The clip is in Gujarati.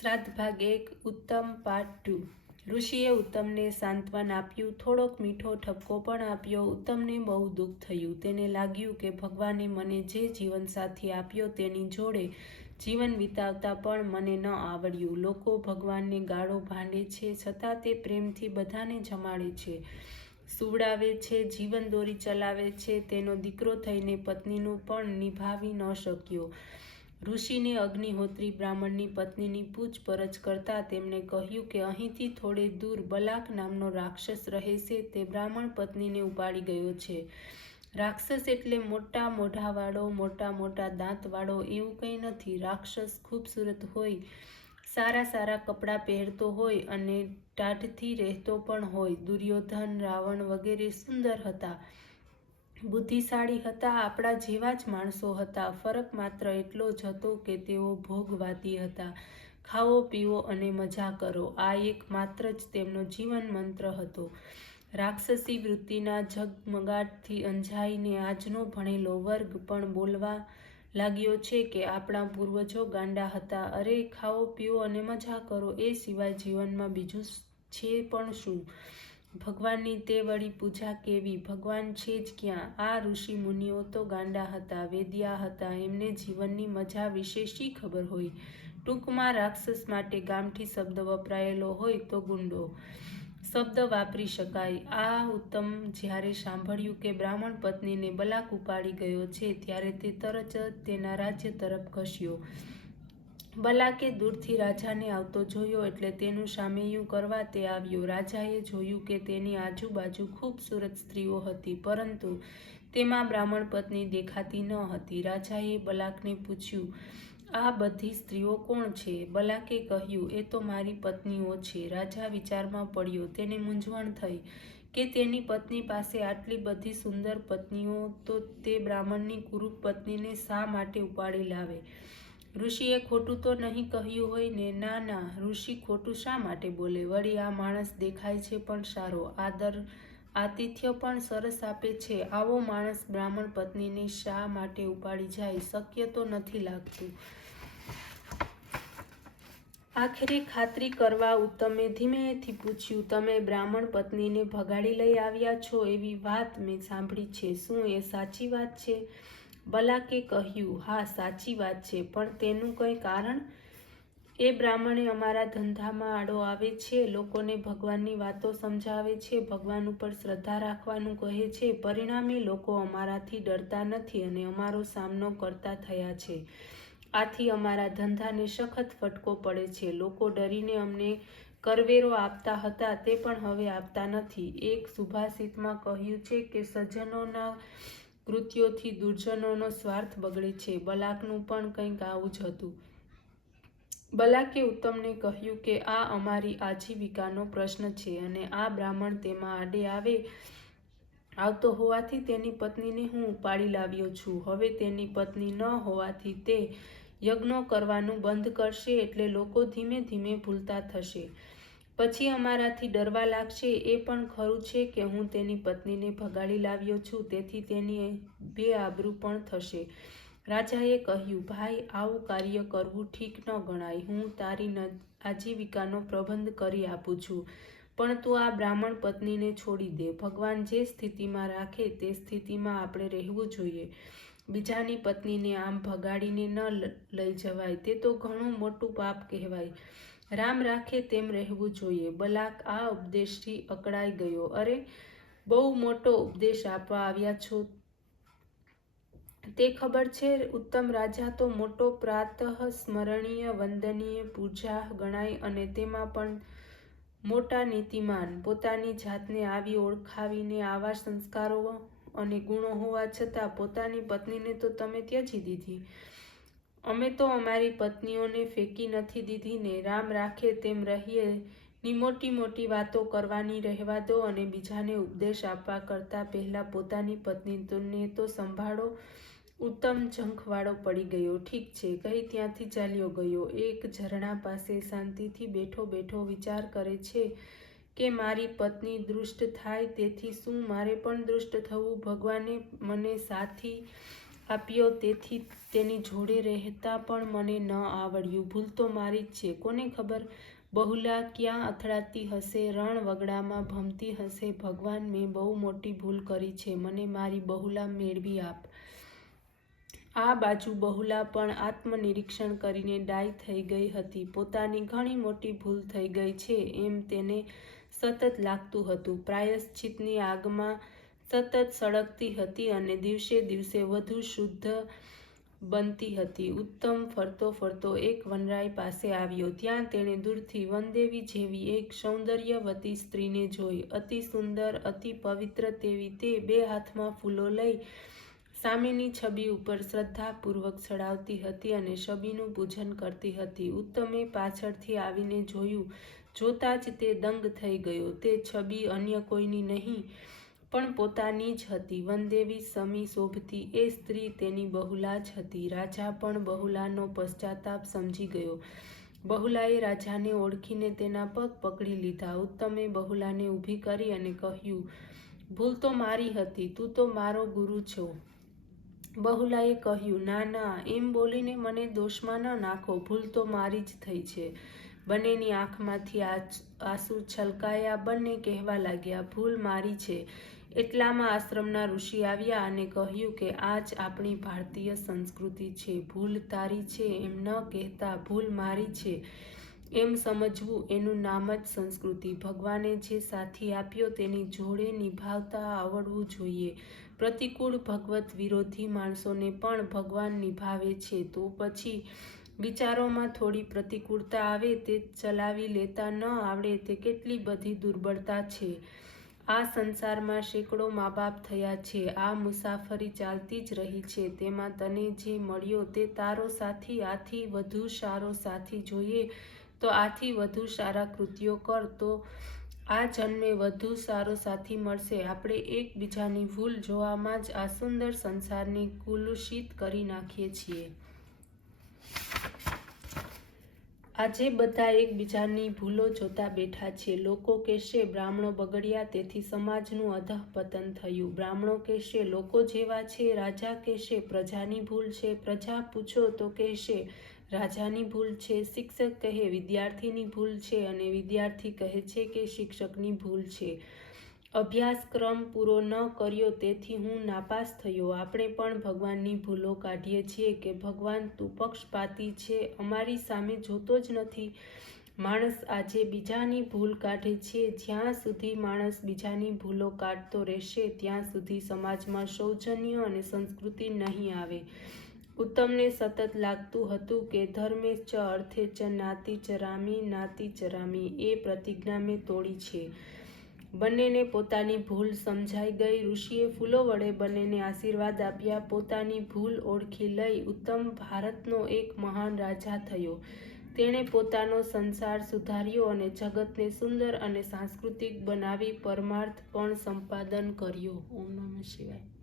શ્રાદ્ધ ભાગ 1 ઉત્તમ પાર્ટ 2। ઋષિએ ઉત્તમને સાંત્વન આપ્યું, થોડોક મીઠો ઠપકો પણ આપ્યો। ઉત્તમને બહુ દુઃખ થયું। તેને લાગ્યું કે ભગવાને મને જે જીવનસાથી આપ્યો તેની જોડે જીવન વિતાવતા પણ મને ન આવડ્યું। લોકો ભગવાનને ગાળો ભાંડે છે, છતાં તે પ્રેમથી બધાને જમાડે છે, સુવડાવે છે, જીવનદોરી ચલાવે છે। તેનો દીકરો થઈને પત્નીનું પણ નિભાવી ન શક્યો। ઋષિને અગ્નિહોત્રી બ્રાહ્મણની પત્નીની પૂછપરછ કરતા તેમણે કહ્યું કે અહીંથી થોડે દૂર બલાક નામનો રાક્ષસ રહે છે, તે બ્રાહ્મણ પત્નીને ઉપાડી ગયો છે। રાક્ષસ એટલે મોટા મોઢાવાળો, મોટા મોટા દાંતવાળો એવું કંઈ નથી। રાક્ષસ ખૂબસૂરત હોય, સારા સારા કપડાં પહેરતો હોય અને ટાઢથી રહેતો પણ હોય। દુર્યોધન, રાવણ વગેરે સુંદર હતા, બુદ્ધિશાળી હતા, આપણા જેવા જ માણસો હતા। ફરક માત્ર એટલો જ હતો કે તેઓ ભોગવાદી હતા। ખાઓ, પીવો અને મજા કરો, આ એક માત્ર જ તેમનો જીવન મંત્ર હતો। રાક્ષસી વૃત્તિના ઝગમગાટથી અંજાઈને આજનો ભણેલો વર્ગ પણ બોલવા લાગ્યો છે કે આપણા પૂર્વજો ગાંડા હતા। અરે, ખાઓ, પીવો અને મજા કરો, એ સિવાય જીવનમાં બીજું છે પણ શું? ભગવાનની તે વળી પૂજા કેવી? ભગવાન છે જ ક્યાં? આ ઋષિ મુનિઓ તો ગાંડા હતા, વેદ્યા હતા, એમને જીવનની મજા વિશે શી ખબર હોય? ટૂંકમાં રાક્ષસ માટે ગામઠી શબ્દ વપરાયેલો હોય તો ગુંડો શબ્દ વાપરી શકાય। આ ઉત્તમ જ્યારે સાંભળ્યું કે બ્રાહ્મણ પત્નીને બલાક ઉપાડી ગયો છે, ત્યારે તે તરત જ તેના રાજ્ય તરફ ખસ્યો। બલાકે દૂરથી રાજાને આવતો જોયો એટલે તેનું સામૈયું કરવા તે આવ્યો। રાજાએ જોયું કે તેની આજુબાજુ ખૂબસૂરત સ્ત્રીઓ હતી, પરંતુ તેમાં બ્રાહ્મણ પત્ની દેખાતી ન હતી। રાજાએ બલાકને પૂછ્યું, આ બધી સ્ત્રીઓ કોણ છે? બલાકે કહ્યું, એ તો મારી પત્નીઓ છે। રાજા વિચારમાં પડ્યો। તેને મૂંઝવણ થઈ કે તેની પત્ની પાસે આટલી બધી સુંદર પત્નીઓ તો તે બ્રાહ્મણની કુરૂપ પત્નીને શા માટે ઉપાડી લાવે? ઋષિએ ખોટું તો નહીં કહ્યું હોય ને? ના ના, ઋષિ ખોટું શા માટે બોલે? વળી આ માણસ દેખાય છે પણ સારો, આદર આતિથ્ય પણ સરસ આપે છે, આવો માણસ બ્રાહ્મણ પત્નીને શા માટે ઉપાડી જાય? શક્ય તો નથી લાગતું। આખરે ખાતરી કરવા ઉત્તમે ધીમેથી પૂછ્યું, તમે બ્રાહ્મણ પત્નીને ભગાડી લઈ આવ્યા છો એવી વાત મેં સાંભળી છે, શું એ સાચી વાત છે? બલાકે કહ્યું, હા સાચી વાત છે, પણ તેનું કંઈ કારણ? એ બ્રાહ્મણે અમારા ધંધામાં આડો આવે છે, લોકોને ભગવાનની વાતો સમજાવે છે, ભગવાન ઉપર શ્રદ્ધા રાખવાનું કહે છે, પરિણામે લોકો અમારાથી ડરતા નથી અને અમારો સામનો કરતા થયા છે। આથી અમારા ધંધાને સખત ફટકો પડે છે। લોકો ડરીને અમને કરવેરો આપતા હતા તે પણ હવે આપતા નથી। એક સુભાષિતમાં કહ્યું છે કે સજ્જનોના કૃત્યોથી દુર્જનોનો સ્વાર્થ બગડે છે। બલાકનું પણ કંઈક આવું જ હતું। બલાકે ઉત્તમને કહ્યું કે આ અમારી આજીવિકાનો પ્રશ્ન છે અને આ બ્રાહ્મણ તેમાં આડે આવતો હોવાથી તેની પત્નીને હું ઉપાડી લાવ્યો છું। હવે તેની પત્ની ન હોવાથી તે યજ્ઞો કરવાનું બંધ કરશે એટલે લોકો ધીમે ધીમે ભૂલતા થશે, પછી અમારાથી ડરવા લાગશે। એ પણ ખરું છે કે હું તેની પત્નીને ભગાડી લાવ્યો છું, તેથી તેની બેઆબરૂ પણ થશે। રાજાએ કહ્યું, ભાઈ, આવું કાર્ય કરવું ઠીક ન ગણાય। હું તારી આજીવિકાનો પ્રબંધ કરી આપું છું, પણ તું આ બ્રાહ્મણ પત્નીને છોડી દે। ભગવાન જે સ્થિતિમાં રાખે તે સ્થિતિમાં આપણે રહેવું જોઈએ। બીજાની પત્નીને આમ ભગાડીને ન લઈ જવાય, તે તો ઘણું મોટું પાપ કહેવાય। રામ રાખે તેમ રહેવું જોઈએ। બલાક આ ઉપદેશથી અકળાઈ ગયો। અરે, બહુ મોટો ઉપદેશ આપવા આવ્યા છો તે ખબર છે? ઉત્તમ રાજા તો મોટો પ્રાતઃ સ્મરણીય વંદનીય પૂજા ગણાય અને તેમાં પણ મોટા નીતિમાન। પોતાની જાતને આવી ઓળખાવીને આવા સંસ્કારો અને ગુણો હોવા છતાં પોતાની પત્નીને તો તમે ત્યજી દીધી। અમે તો અમારી પત્નીઓને ફેંકી નથી દીધી ને? રામ રાખે તેમ રહીએ ની મોટી મોટી વાતો કરવાની રહેવા દો અને બીજાને ઉપદેશ આપવા કરતા પહેલા પોતાની પત્નીને તો સંભાળો। ઉત્તમ ઝંખવાળો પડી ગયો। ઠીક છે, કહી ત્યાંથી ચાલ્યો ગયો। એક ઝરણા પાસે શાંતિથી બેઠો બેઠો વિચાર કરે છે કે મારી પત્ની દુષ્ટ થાય તેથી શું મારે પણ દુષ્ટ થવું? ભગવાને મને સાથી આપ્યો, તેથી તેની જોડે રહેતા પણ મને ન આવડ્યું. ભૂલ તો મારી જ છે. કોને ખબર બહુલા ક્યાં અથડાતી હશે, રણ વગડામાં ભમતી હશે. ભગવાન, મેં બહુ મોટી ભૂલ કરી છે. મને મારી બહુલા મેળવી આપ. આ બાજુ બહુલા પણ આત્મનિરીક્ષણ કરીને ડાય થઈ ગઈ હતી. પોતાની ઘણી મોટી ભૂલ થઈ ગઈ છે એમ તેને સતત લાગતું હતું. પ્રાયશ્ચિતની આગમાં સતત સળગતી હતી અને દિવસે દિવસે વધુ શુદ્ધ બનતી હતી. ઉત્તમ ફરતો ફરતો એક વનરાય પાસે આવ્યો. ત્યાં તેણે દૂરથી વનદેવી જેવી એક સૌંદર્યવતી સ્ત્રીને જોઈ. અતિ સુંદર, અતિ પવિત્ર તેવી તે બે હાથમાં ફૂલો લઈ સામેની છબી ઉપર શ્રદ્ધાપૂર્વક ચડાવતી હતી અને છબીનું પૂજન કરતી હતી. ઉત્તમે પાછળથી આવીને જોયું. જોતાં જ તે દંગ થઈ ગયો. તે છબી અન્ય કોઈની નહીં પણ પોતાની જ હતી. વનદેવી સમી શોભતી એ સ્ત્રી તેની બહુલા જ હતી. રાજા પણ બહુલાનો પશ્ચાતાપ સમજી ગયો. બહુલાએ રાજાને ઓળખીને તેના પગ પકડી લીધા. ઉત્તમે બહુલાને ઊભી કરી અને કહ્યું, ભૂલ તો મારી હતી. તું તો મારો ગુરુ છો. બહુલાએ કહ્યું, ના ના, એમ બોલીને મને દોષમાં ન નાખો. ભૂલ તો મારી જ થઈ છે. બંનેની આંખમાંથી આંસુ છલકાયા. બંને કહેવા લાગ્યા, ભૂલ મારી છે. એટલામાં આશ્રમના ઋષિ આવ્યા અને કહ્યું કે આ જ આપણી ભારતીય સંસ્કૃતિ છે. ભૂલ તારી છે એમ ન કહેતા ભૂલ મારી છે એમ સમજવું, એનું નામ જ સંસ્કૃતિ. ભગવાને જે સાથી આપ્યો તેની જોડે નિભાવતા આવડવું જોઈએ. પ્રતિકૂળ ભગવત વિરોધી માણસોને પણ ભગવાન નિભાવે છે. તો પછી વિચારોમાં થોડી પ્રતિકૂળતા આવે તે ચલાવી લેતા ન આવડે તે કેટલી બધી દુર્બળતા છે. આ સંસારમાં સેંકડો મા બાપ થયા છે. આ મુસાફરી ચાલતી જ રહી છે. તેમાં તને જે મળ્યો તે તારો સાથી. આથી વધુ સારો સાથી જોઈએ તો આથી વધુ સારા કૃત્યો કર તો આ જન્મે વધુ સારો સાથી મળશે. આપણે એકબીજાની ભૂલ જોવામાં જ આ સુંદર સંસારને કલુષિત કરી નાખીએ છીએ. આજે બધા એકબીજાની ભૂલો જોતા બેઠા છે. લોકો કહેશે બ્રાહ્મણો બગડ્યા તેથી સમાજનું અધઃપતન થયું. બ્રાહ્મણો કહેશે લોકો જેવા છે. રાજા કહેશે પ્રજાની ભૂલ છે. પ્રજા પૂછો તો કહેશે રાજાની ભૂલ છે. શિક્ષક કહે વિદ્યાર્થીની ભૂલ છે અને વિદ્યાર્થી કહે છે કે શિક્ષકની ભૂલ છે. અભ્યાસક્રમ પૂરો ન કર્યો તેથી હું નાપાસ થયો. આપણે પણ ભગવાનની ભૂલો કાઢીએ છીએ કે ભગવાન તું પક્ષપાતી છે, અમારી સામે જોતો જ નથી. માણસ આજે બીજાની ભૂલ કાઢે છે. જ્યાં સુધી માણસ બીજાની ભૂલો કાઢતો રહેશે ત્યાં સુધી સમાજમાં સૌજન્ય અને સંસ્કૃતિ નહીં આવે. ઉત્તમને સતત લાગતું હતું કે ધર્મે ચ અર્થે ચ નાતિ ચરામી નાતિ ચરામી એ પ્રતિજ્ઞા મેં તોડી છે. બંનેને પોતાની ભૂલ સમજાઈ ગઈ. ઋષિએ ફૂલો વડે બંનેને આશીર્વાદ આપ્યા. પોતાની ભૂલ ઓળખી લઈ ઉત્તમ ભારતનો એક મહાન રાજા થયો. તેણે પોતાનો સંસાર સુધાર્યો અને જગતને સુંદર અને સાંસ્કૃતિક બનાવી પરમાર્થ પણ સંપાદન કર્યો. ઓમ નમઃ શિવાય.